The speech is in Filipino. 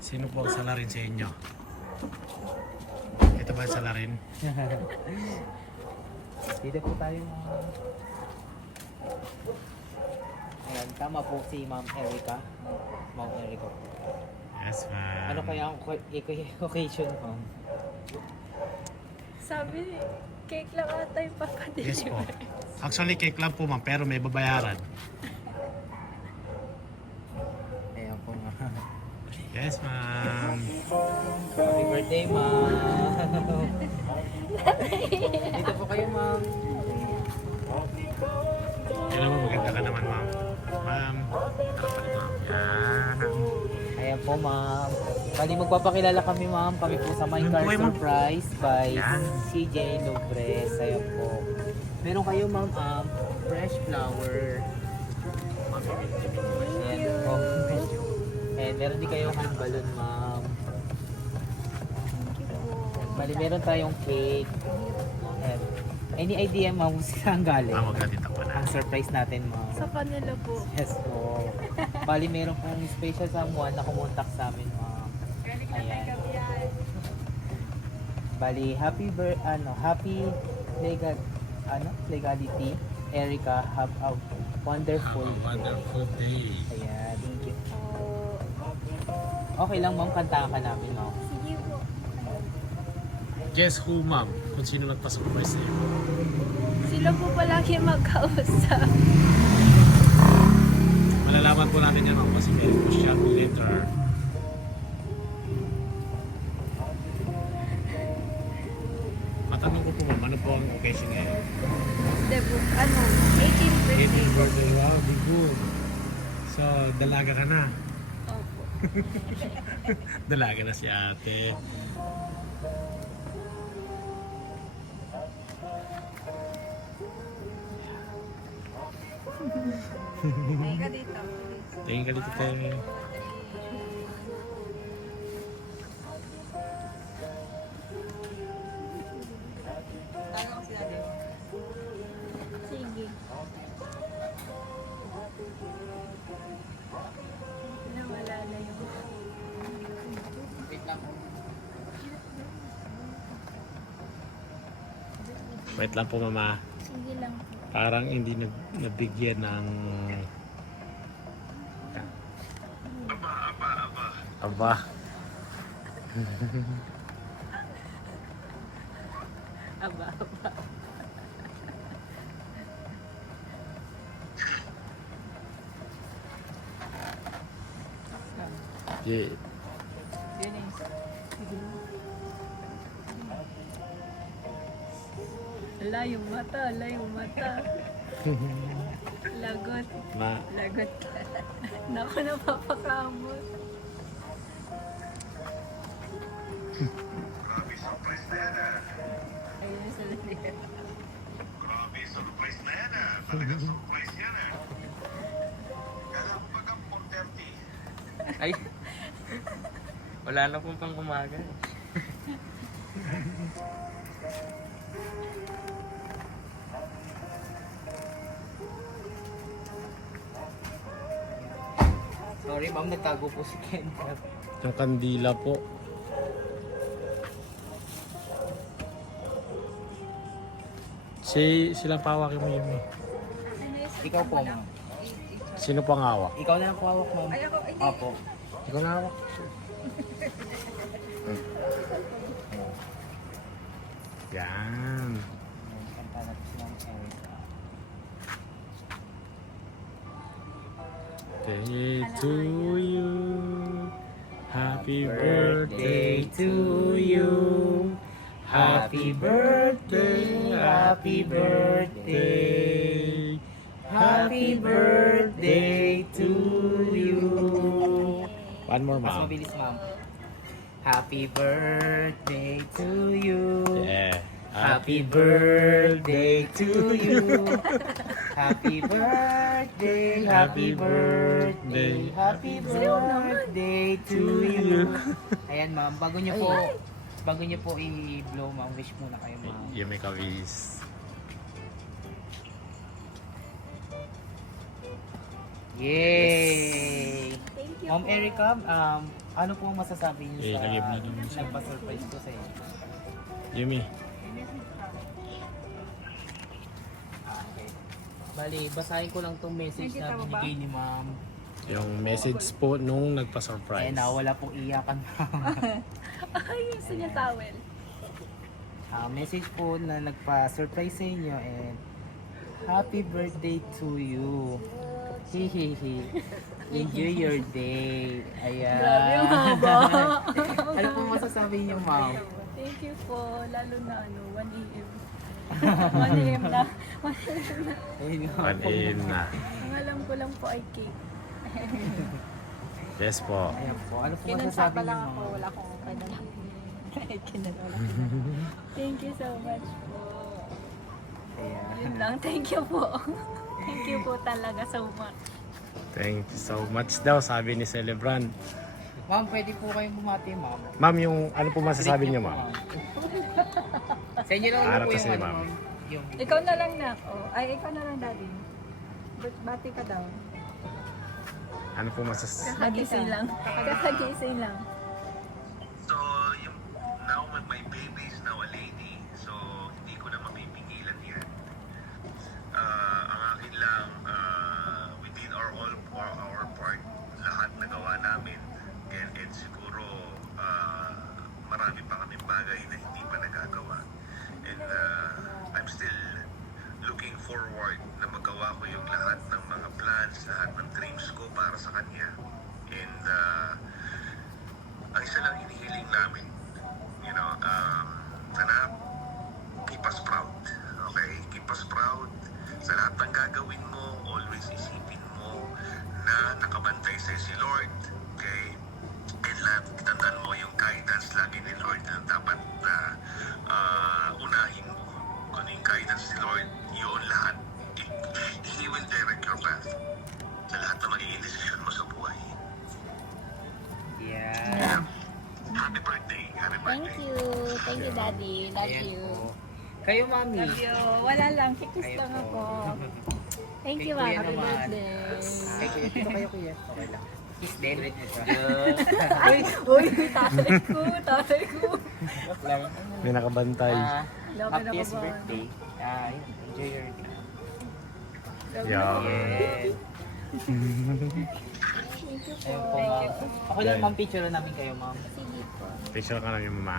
Sino po ang salarin sa inyo? Ito ba ang salarin? Dito po tayo. Ayan, tama po si Ma'am Erica. Ma'am Erica po. Yes, ma'am. Ano kaya ang occasion, Ma'am? Sabi, cake lang ata yung papadeliver. Yes po. Actually, cake lang po ma'am, pero may babayaran. Ayan po, Ma'am. Yes, ma'am. Happy birthday, Ma'am. Dito po kayo, Ma'am. Kailan mo maganda ka naman, ma'am. Ma'am. Yan. Ayan po, Ma'am. Bali, magpapakilala kami, Ma'am. Kami po sa My Ano Car po kayo, Ma'am? Surprise by Yan. CJ Lubres. Ayan po. Meron kayo, Ma'am, fresh flower. Ayan po. And meron din kayo hand balloon, Ma'am. Thank you po. Bali, meron tayong cake. And any idea, Ma'am, saan galing? Huwag natin takpan na. Ang surprise natin, Ma'am. Sa kanila po. Yes po. Bali, meron pong special someone na kumontak sa amin, Ma'am. Ayan. Bali, happy legality. Erica, have a wonderful Have a wonderful day. Ayan. Thank you po. Okay lang, Ma'am, kantahan ka namin, Ma'am. Sige po. Guess who, ma'am? Kung sino nagpa-surprise sa iyo. Sila po palagi magkausap. Malalaman po natin yan, ma'am, kasi meron po siya later. Matanong ko po, ma'am, ano po ang occasion ngayon? Debut, 18th birthday 18th ko. birthday, wow, be good. So, dalaga ka na. Opo. Dalaga na si ate. Ay ka dito. Tingin ka dito, te. Sige. Nawala na yung... Wait lang. Wait lang po, mama. Sige lang po. Parang hindi nabigyan ng... Aba. Aba. Yeah. Yun eh. Ala yung mata, ala yung mata. Lagot. Ma, Lagot ka. Naku, napapakamot. Ayun sa liit. Grabe, surprise na yan ah. Talagang surprise yan ah. Kala ko bagang 4:30. Ay. Wala na pong pang umaga. Sorry, Ma'am, nagtago po si Ken. yung kandila po. Silang pawakin mo yun. Ikaw po, Ma'am. Sino po ang hawak? Ikaw na lang po hawak, Ma'am. Ay, ako, hindi. Opo. Ikaw na hawak. Yan. Kanta na po si Ma'am Erica. Day to you. Happy Birthday to you. Happy birthday, happy birthday. Happy birthday to you. One more, Mas ma'am. mabilis, Ma'am. Happy birthday to you. Yeah. Happy birthday to you. Happy birthday, happy birthday, happy birthday to you. Ayan, Ma'am, bago niyo po i-blow, Ma'am, wish muna kayo, Ma'am. Yung may kawis. Yay! Thank you you Ma'am po. Erica, ano po ang masasabi niyo Eh, sa lagyan mo na dun sa- nagpa-surprise ko sa inyo? Yumi. Okay. Bali, basahin ko lang tong message na Nakita mo ba? binigay ni ma'am. Yung message po nung Eh, nagpa-surprise. nawala pong iyakan ma'am. Ay, gusto niya towel. Message po na nagpa-surprise sa inyo and happy birthday to you. Hihihi. Enjoy your day. Ayan. Grabe yung haba. Ano po masasabi niyo, ma'am? Thank you po. Lalo na 1 AM. 1 AM na. 1 AM na. Ayun nga po. Panin na. Ang alam ko lang po ay cake. Yes po. Ayan po. Ano po Kinansa masasabi pa niyo, lang ako. ma'am? Wala akong kinansa. Kinansa. Thank you so much po. Ayan. Yun lang. Thank you po. Thank you po talaga so much. Thank you so much daw, sabi ni Celebrant. Ma'am, pwede po kayong bumati, ma'am. Ma'am, yung ano po masasabi niyo, ma'am? Sa inyo lang Harap po kasi, yung ano, ma'am. ma'am. Yung Ikaw na lang na ako. Ay, ikaw na lang daddy. Bati ka daw. Ano po masasabi? Kakagising lang. Kakagising lang. So, yung, now my baby is now a lady, so hindi ko na mapipigilan yan. Ang akin lang, we did our part, lahat nagawa namin, and siguro marami pa kaming bagay na hindi pa nagagawa. And I'm still looking forward na magawa ko yung lahat ng mga plans, lahat ng dreams ko para sa kanya. And ang isa lang hinihiling namin, you know, sana keep us proud, okay? Keep us proud sa lahat ng gagawin mo, always isipin mo na nakabantay sa'yo si Lord, okay? And tandaan mo yung guidance lagi ni Lord na dapat unahin mo. Kung ano yung guidance ni Lord, yun lahat. He will direct your path sa lahat ng magiging desisyon mo sa buhay. yeah. Happy birthday. Happy birthday. Thank you. Thank you, daddy. Love Ayan you. po. Kayo, mami. Love you. Wala lang. Kikis Kayo lang po. ako. Thank Kay you, Kuya Happy naman. birthday. Kay kuya, dito kayo, kuya. Okay lang. Kiss din. Ay, uy, tatay ko. Tatay ko. May nakabantay. Love you, Happiest love you. birthday. Enjoy your day. Love you, Yeah. love you. Yes. Thank you po. Ayun po, Thank ma'am. you po. Okay lang, ma'am. Picture namin kayo, ma'am. Sige po. Picture ka namin, mama.